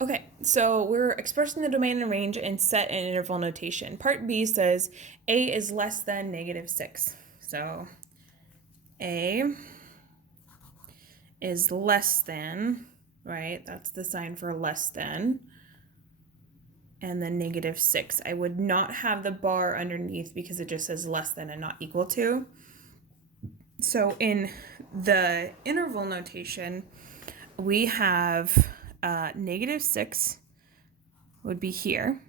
Okay, so we're expressing the domain and range in set and interval notation. Part B says A is less than -6. So A is less than, right? That's the sign for less than. And then -6. I would not have the bar underneath because it just says less than and not equal to. So in the interval notation, we have -6 would be here.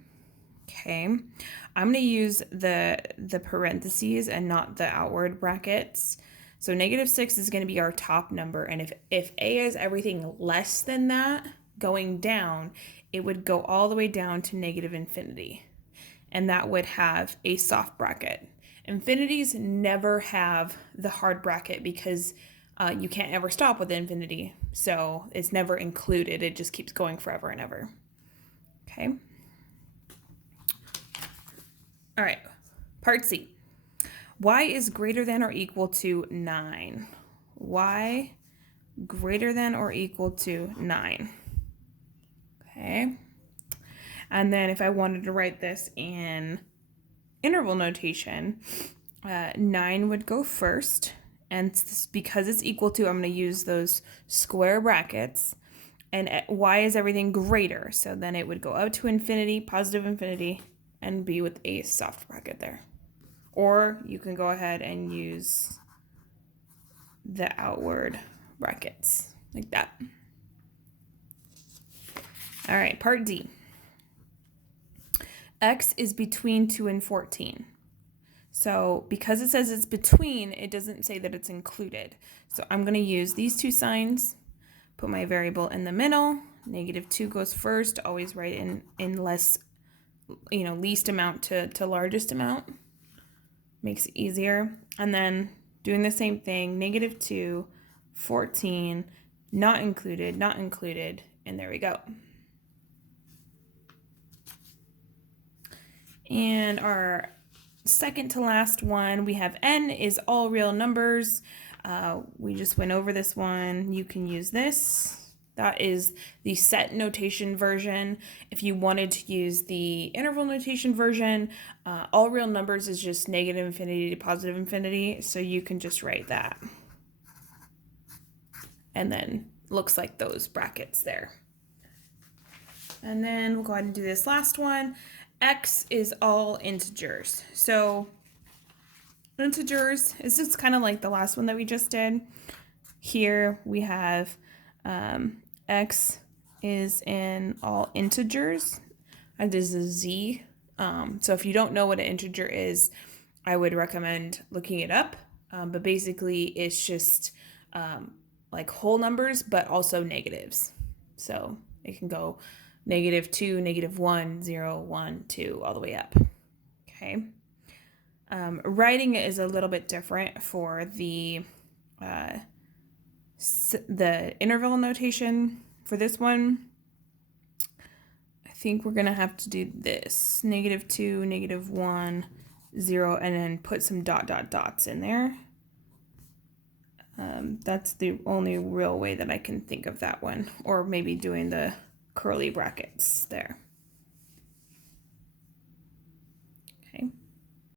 Okay, I'm going to use the parentheses and not the outward brackets. So -6 is going to be our top number, and if A is everything less than that going down, it would go all the way down to -infinity, and that would have a soft bracket. Infinities never have the hard bracket because you can't ever stop with infinity, so it's never included. It just keeps going forever and ever. Okay. All right, part C. Y is greater than or equal to 9. Y greater than or equal to 9. Okay. And then if I wanted to write this in interval notation, 9 would go first. And because it's equal to, I'm going to use those square brackets. And y is everything greater. So then it would go up to infinity, positive infinity, and be with a soft bracket there. Or you can go ahead and use the outward brackets like that. All right, part D. X is between 2 and 14. So because it says it's between, it doesn't say that it's included. So I'm going to use these two signs, put my variable in the middle. -2 goes first, always write in less, least amount to largest amount. Makes it easier. And then doing the same thing, -2, 14, not included, and there we go. And our second to last one, we have n is all real numbers. We just went over this one. You can use this. That is the set notation version. If you wanted to use the interval notation version, all real numbers is just -infinity to positive infinity. So you can just write that. And then looks like those brackets there. And then we'll go ahead and do this last one. X is all integers. So integers is just kind of like the last one that we just did. Here we have X is in all integers. This is Z. So if you don't know what an integer is, I would recommend looking it up. But basically it's just like whole numbers, but also negatives. So it can go -2, -1, 0, 1, 2, all the way up. Okay. Writing it is a little bit different for the interval notation. For this one, I think we're gonna have to do this: -2, -1, 0, and then put some dots in there. That's the only real way that I can think of that one, or maybe doing the curly brackets there.